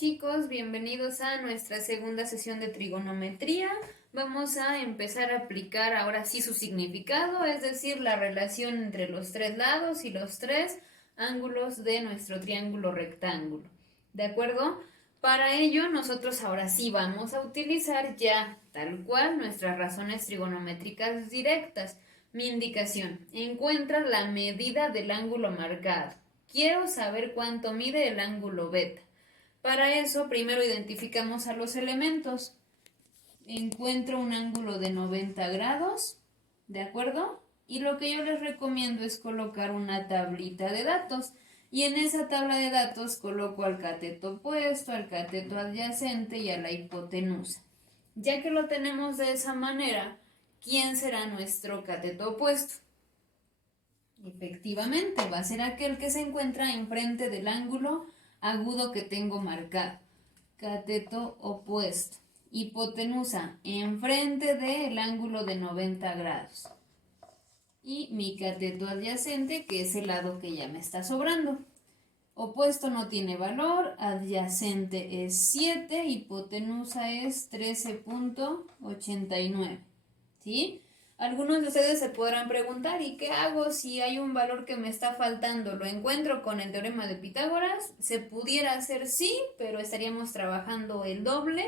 Chicos, bienvenidos a nuestra segunda sesión de trigonometría. Vamos a empezar a aplicar ahora sí su significado, es decir, la relación entre los tres lados y los tres ángulos de nuestro triángulo rectángulo. ¿De acuerdo? Para ello, nosotros ahora sí vamos a utilizar ya tal cual nuestras razones trigonométricas directas. Mi indicación: encuentra la medida del ángulo marcado. Quiero saber cuánto mide el ángulo beta. Para eso, primero identificamos a los elementos. Encuentro un ángulo de 90 grados, ¿de acuerdo? Y lo que yo les recomiendo es colocar una tablita de datos. Y en esa tabla de datos coloco al cateto opuesto, al cateto adyacente y a la hipotenusa. Ya que lo tenemos de esa manera, ¿quién será nuestro cateto opuesto? Efectivamente, va a ser aquel que se encuentra enfrente del ángulo agudo que tengo marcado. Cateto opuesto. Hipotenusa, enfrente del ángulo de 90 grados. Y mi cateto adyacente, que es el lado que ya me está sobrando. Opuesto no tiene valor, adyacente es 7, hipotenusa es 13.89. ¿Sí? Algunos de ustedes se podrán preguntar, ¿y qué hago si hay un valor que me está faltando? ¿Lo encuentro con el teorema de Pitágoras? Se pudiera hacer sí, pero estaríamos trabajando el doble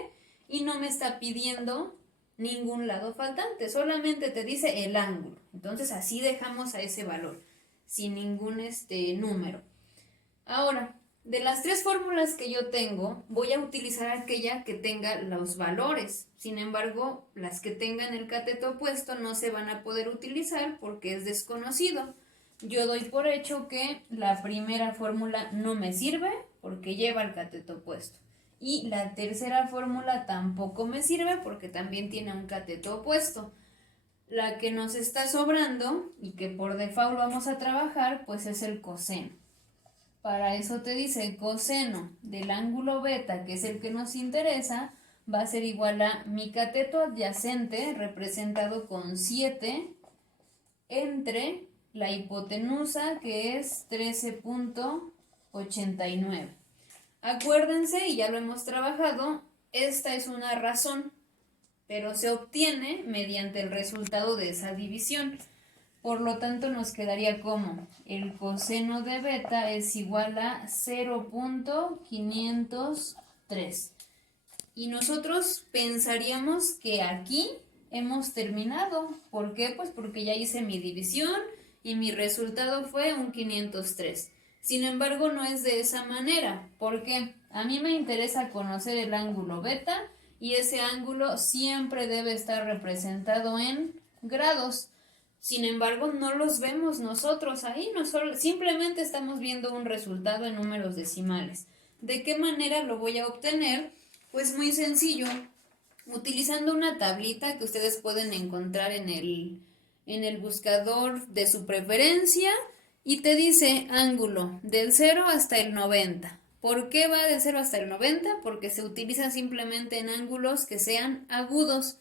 y no me está pidiendo ningún lado faltante, solamente te dice el ángulo. Entonces así dejamos a ese valor, sin ningún número. Ahora, de las tres fórmulas que yo tengo, voy a utilizar aquella que tenga los valores. Sin embargo, las que tengan el cateto opuesto no se van a poder utilizar porque es desconocido. Yo doy por hecho que la primera fórmula no me sirve porque lleva el cateto opuesto. Y la tercera fórmula tampoco me sirve porque también tiene un cateto opuesto. La que nos está sobrando y que por default vamos a trabajar, pues es el coseno. Para eso te dice el coseno del ángulo beta, que es el que nos interesa, va a ser igual a mi cateto adyacente, representado con 7, entre la hipotenusa, que es 13.89. Acuérdense, y ya lo hemos trabajado, esta es una razón, pero se obtiene mediante el resultado de esa división. Por lo tanto, nos quedaría como el coseno de beta es igual a 0.503. Y nosotros pensaríamos que aquí hemos terminado. ¿Por qué? Pues porque ya hice mi división y mi resultado fue un 503. Sin embargo, no es de esa manera. ¿Por qué? A mí me interesa conocer el ángulo beta y ese ángulo siempre debe estar representado en grados. Sin embargo, no los vemos nosotros ahí, simplemente estamos viendo un resultado en números decimales. ¿De qué manera lo voy a obtener? Pues muy sencillo, utilizando una tablita que ustedes pueden encontrar en el buscador de su preferencia y te dice ángulo del 0 hasta el 90. ¿Por qué va del 0 hasta el 90? Porque se utiliza simplemente en ángulos que sean agudos.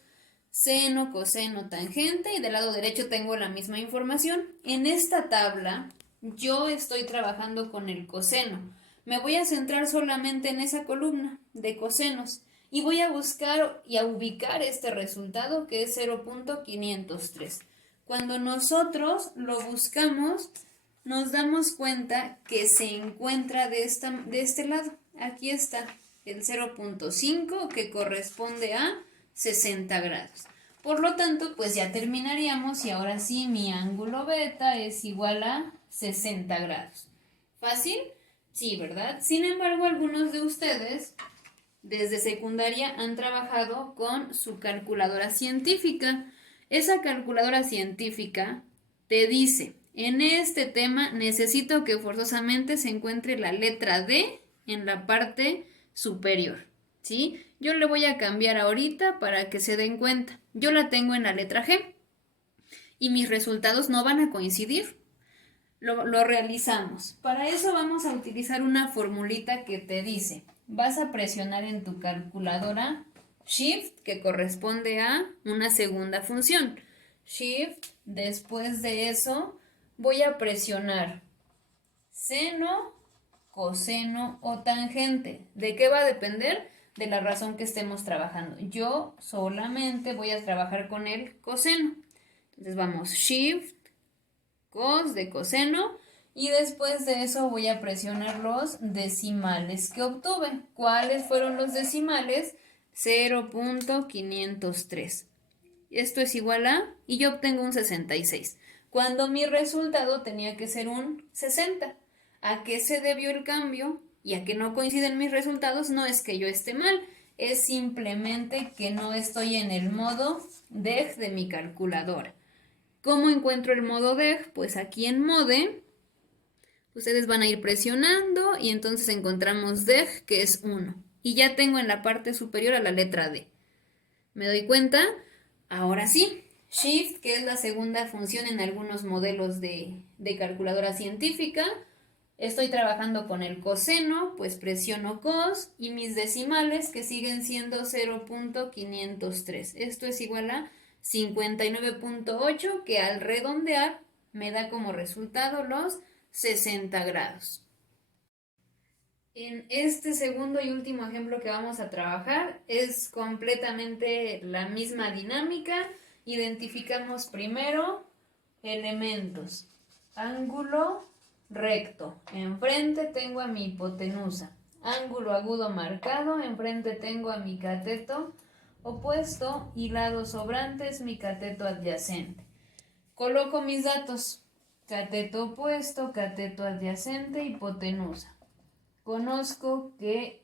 Seno, coseno, tangente, y del lado derecho tengo la misma información. En esta tabla yo estoy trabajando con el coseno. Me voy a centrar solamente en esa columna de cosenos y voy a buscar y a ubicar este resultado que es 0.503. Cuando nosotros lo buscamos, nos damos cuenta que se encuentra de este lado. Aquí está el 0.5 que corresponde a 60 grados. Por lo tanto, pues ya terminaríamos y ahora sí mi ángulo beta es igual a 60 grados. ¿Fácil? Sí, ¿verdad? Sin embargo, algunos de ustedes desde secundaria han trabajado con su calculadora científica. Esa calculadora científica te dice, en este tema necesito que forzosamente se encuentre la letra D en la parte superior. ¿Sí? Yo le voy a cambiar ahorita para que se den cuenta. Yo la tengo en la letra G y mis resultados no van a coincidir. Lo realizamos. Para eso vamos a utilizar una formulita que te dice, vas a presionar en tu calculadora Shift, que corresponde a una segunda función. Shift, después de eso voy a presionar seno coseno o tangente. ¿De qué va a depender? De la razón que estemos trabajando. Yo solamente voy a trabajar con el coseno. Entonces vamos shift, cos de coseno, y después de eso voy a presionar los decimales que obtuve. ¿Cuáles fueron los decimales? 0.503. Esto es igual a, y yo obtengo un 66, cuando mi resultado tenía que ser un 60. ¿A qué se debió el cambio? Y a que no coinciden mis resultados, no es que yo esté mal, es simplemente que no estoy en el modo deg de mi calculadora. ¿Cómo encuentro el modo deg? Pues aquí en mode, ustedes van a ir presionando y entonces encontramos deg, que es 1. Y ya tengo en la parte superior a la letra D. ¿Me doy cuenta? Ahora sí, shift, que es la segunda función en algunos modelos de calculadora científica. Estoy trabajando con el coseno, pues presiono cos, y mis decimales, que siguen siendo 0.503. Esto es igual a 59.8, que al redondear me da como resultado los 60 grados. En este segundo y último ejemplo que vamos a trabajar es completamente la misma dinámica. Identificamos primero elementos. Ángulo recto. Enfrente tengo a mi hipotenusa. Ángulo agudo marcado. Enfrente tengo a mi cateto opuesto y lado sobrante es mi cateto adyacente. Coloco mis datos. Cateto opuesto, cateto adyacente, hipotenusa. Conozco que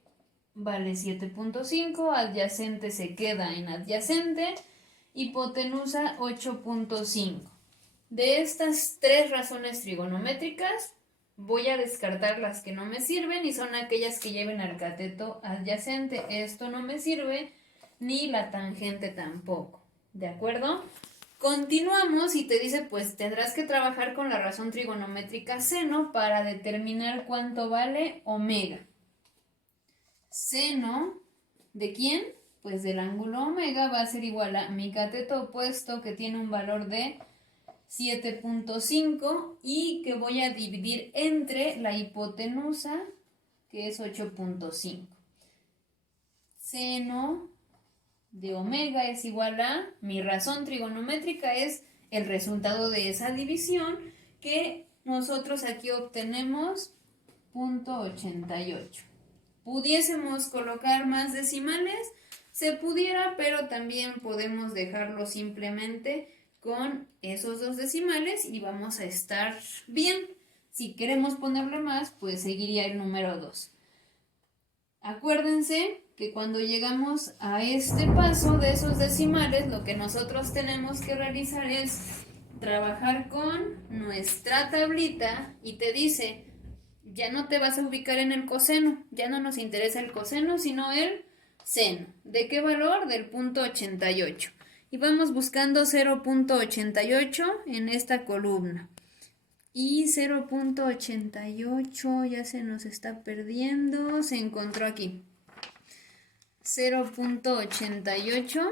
vale 7.5, adyacente se queda en adyacente, hipotenusa 8.5. De estas tres razones trigonométricas, voy a descartar las que no me sirven y son aquellas que lleven al cateto adyacente. Esto no me sirve, ni la tangente tampoco. ¿De acuerdo? Continuamos y te dice, pues tendrás que trabajar con la razón trigonométrica seno para determinar cuánto vale omega. Seno, ¿de quién? Pues del ángulo omega va a ser igual a mi cateto opuesto, que tiene un valor de 7.5 y que voy a dividir entre la hipotenusa, que es 8.5. Seno de omega es igual a, mi razón trigonométrica es el resultado de esa división, que nosotros aquí obtenemos 0.88. ¿Pudiésemos colocar más decimales? Se pudiera, pero también podemos dejarlo simplemente con esos dos decimales y vamos a estar bien. Si queremos ponerle más, pues seguiría el número 2. Acuérdense que cuando llegamos a este paso de esos decimales, lo que nosotros tenemos que realizar es trabajar con nuestra tablita y te dice, ya no te vas a ubicar en el coseno, ya no nos interesa el coseno, sino el seno. ¿De qué valor? Del 0.88. Y vamos buscando 0.88 en esta columna. Y 0.88 ya se nos está perdiendo, se encontró aquí. 0.88,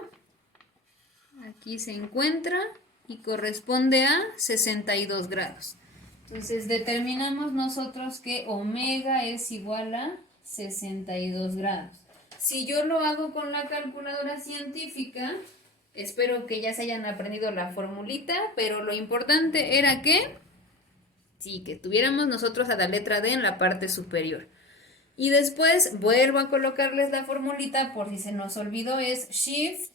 aquí se encuentra y corresponde a 62 grados. Entonces determinamos nosotros que omega es igual a 62 grados. Si yo lo hago con la calculadora científica, espero que ya se hayan aprendido la formulita, pero lo importante era que sí, que tuviéramos nosotros a la letra D en la parte superior. Y después vuelvo a colocarles la formulita por si se nos olvidó, es shift,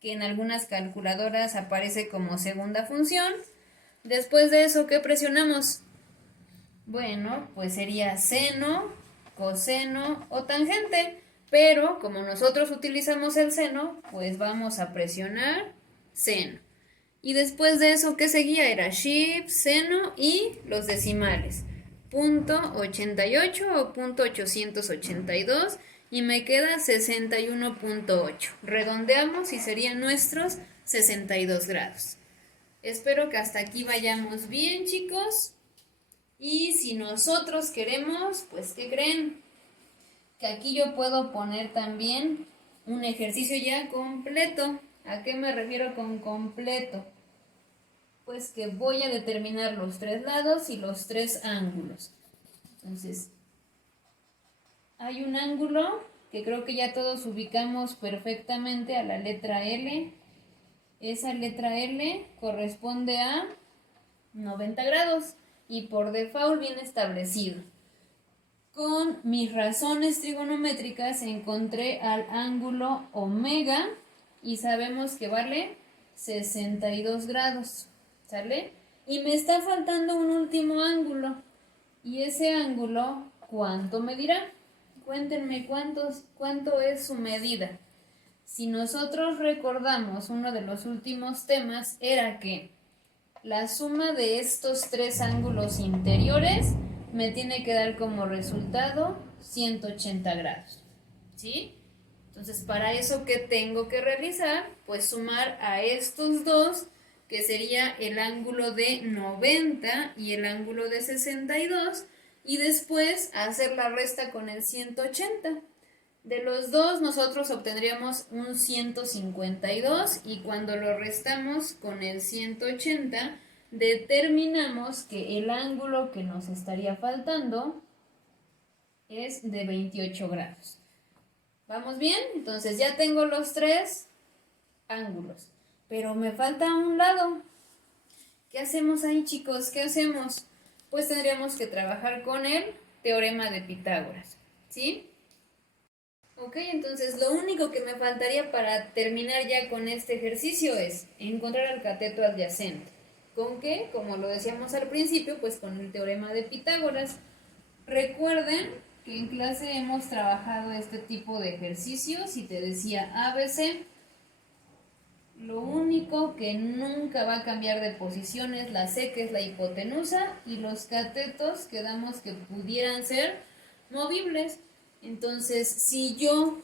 que en algunas calculadoras aparece como segunda función. Después de eso, ¿qué presionamos? Bueno, pues sería seno, coseno o tangente. Pero como nosotros utilizamos el seno, pues vamos a presionar seno. Y después de eso, ¿qué seguía? Era shift, seno y los decimales. 0.88 o 0.882 y me queda 61.8. Redondeamos y serían nuestros 62 grados. Espero que hasta aquí vayamos bien, chicos. Y si nosotros queremos, pues ¿qué creen? Que aquí yo puedo poner también un ejercicio ya completo. ¿A qué me refiero con completo? Pues que voy a determinar los tres lados y los tres ángulos. Entonces, hay un ángulo que creo que ya todos ubicamos perfectamente a la letra L. Esa letra L corresponde a 90 grados y por default viene establecido. Con mis razones trigonométricas encontré al ángulo omega y sabemos que vale 62 grados, ¿sale? Y me está faltando un último ángulo. ¿Y ese ángulo cuánto medirá? Cuéntenme cuánto es su medida. Si nosotros recordamos, uno de los últimos temas era que la suma de estos tres ángulos interiores me tiene que dar como resultado 180 grados, ¿sí? Entonces, para eso, ¿qué tengo que realizar? Pues sumar a estos dos, que sería el ángulo de 90 y el ángulo de 62, y después hacer la resta con el 180. De los dos nosotros obtendríamos un 152 y cuando lo restamos con el 180 determinamos que el ángulo que nos estaría faltando es de 28 grados. ¿Vamos bien? Entonces ya tengo los tres ángulos, pero me falta un lado. ¿Qué hacemos ahí, chicos? ¿Qué hacemos? Pues tendríamos que trabajar con el teorema de Pitágoras, ¿sí? Ok, entonces lo único que me faltaría para terminar ya con este ejercicio es encontrar el cateto adyacente. ¿Con qué? Como lo decíamos al principio, pues con el teorema de Pitágoras. Recuerden que en clase hemos trabajado este tipo de ejercicios y te decía ABC. Lo único que nunca va a cambiar de posición es la C, que es la hipotenusa, y los catetos quedamos que pudieran ser movibles. Entonces, si yo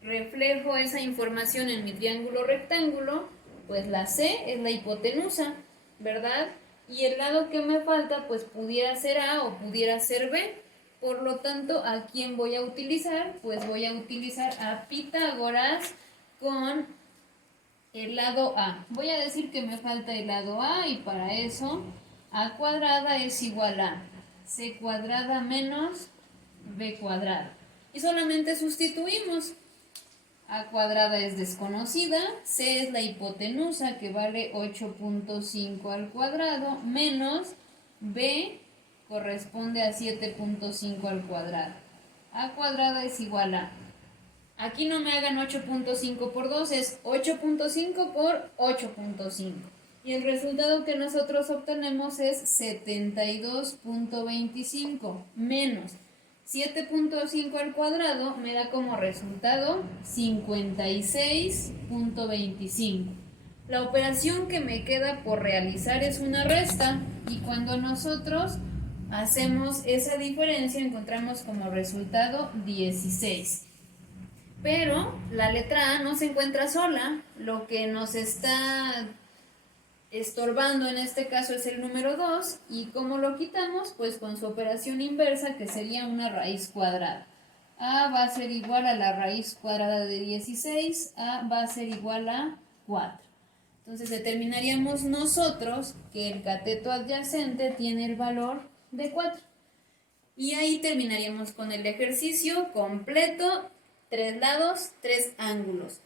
reflejo esa información en mi triángulo rectángulo, pues la C es la hipotenusa, ¿verdad? Y el lado que me falta, pues pudiera ser A o pudiera ser B. Por lo tanto, ¿a quién voy a utilizar? Pues voy a utilizar a Pitágoras con el lado A. Voy a decir que me falta el lado A y para eso A cuadrada es igual a C cuadrada menos B cuadrada. Y solamente sustituimos. A cuadrada es desconocida, C es la hipotenusa que vale 8.5 al cuadrado, menos B corresponde a 7.5 al cuadrado. A cuadrada es igual a, aquí no me hagan 8.5 por 2, es 8.5 por 8.5. Y el resultado que nosotros obtenemos es 72.25 menos 7.5 al cuadrado me da como resultado 56.25. La operación que me queda por realizar es una resta y cuando nosotros hacemos esa diferencia encontramos como resultado 16. Pero la letra A no se encuentra sola, lo que nos está estorbando en este caso es el número 2 y ¿cómo lo quitamos? Pues con su operación inversa que sería una raíz cuadrada. A va a ser igual a la raíz cuadrada de 16, A va a ser igual a 4. Entonces determinaríamos nosotros que el cateto adyacente tiene el valor de 4. Y ahí terminaríamos con el ejercicio completo, 3 lados, 3 ángulos.